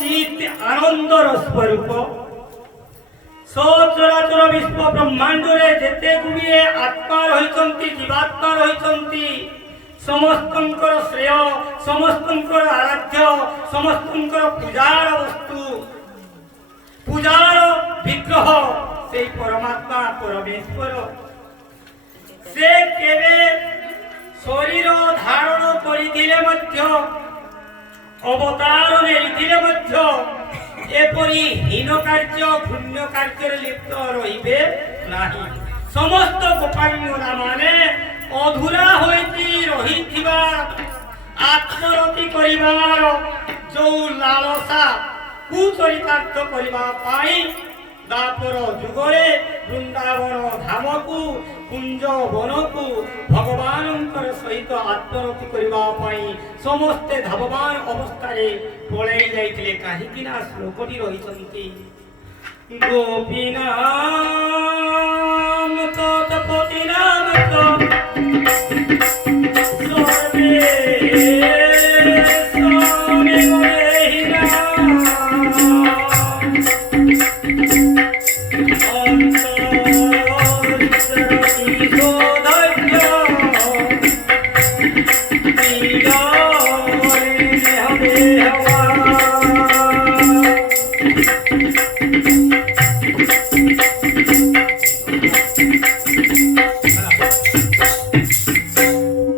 চিত আনন্দর স্বরূপ সচরাচর বিশ্ব ব্রহ্মাণ্ডরে যেতে গুড়িয়ে আত্মা রহিଛନ୍ତି জীবাত্মা রহিଛନ୍ତି ସମସ୍ତଙ୍କର ଶ୍ରେୟ ସମସ୍ତଙ୍କର ଆରାଧ୍ୟ ସମସ୍ତଙ୍କର ପୂଜାର ବସ୍ତୁ ପୂଜାର ବିଗ୍ରହ ସେଇ ପରମାତ୍ମା ପରମେଶ୍ୱର ସେ କେବେ ଶରୀର ଧାରଣ କରିଥିଲେ ମଧ୍ୟ ଅବତାର ନେଇଥିଲେ ମଧ୍ୟ ଏପରି ହୀନ କାର୍ଯ୍ୟ ପୁଣ୍ୟ କାର୍ଯ୍ୟରେ ଲିପ୍ତ ରହିବେ ନାହିଁ ସମସ୍ତ ଗୋପାଳୀରା ମାନେ ଅଧୁରା ହୋଇକି ରହିଥିବା ଆତ୍ମରତି କରିବାର ଯୋଉ ଲାଳସା କୁଚରିତାର୍ଥ କରିବା ପାଇଁ ଦାପର ଯୁଗରେ ବୃନ୍ଦାବନ ଧାମକୁ କୁଞ୍ଜ ବନକୁ ଭଗବାନଙ୍କର ସହିତ ଆତ୍ମରତି କରିବା ପାଇଁ ସମସ୍ତେ ଧାବମାନ ଅବସ୍ଥାରେ ପଳେଇ ଯାଇଥିଲେ କାହିଁକି ନା ଶ୍ଲୋକଟି ରହିଛନ୍ତି ଗୋପୀନାମ ତତ୍ପତିନାମ সর্বে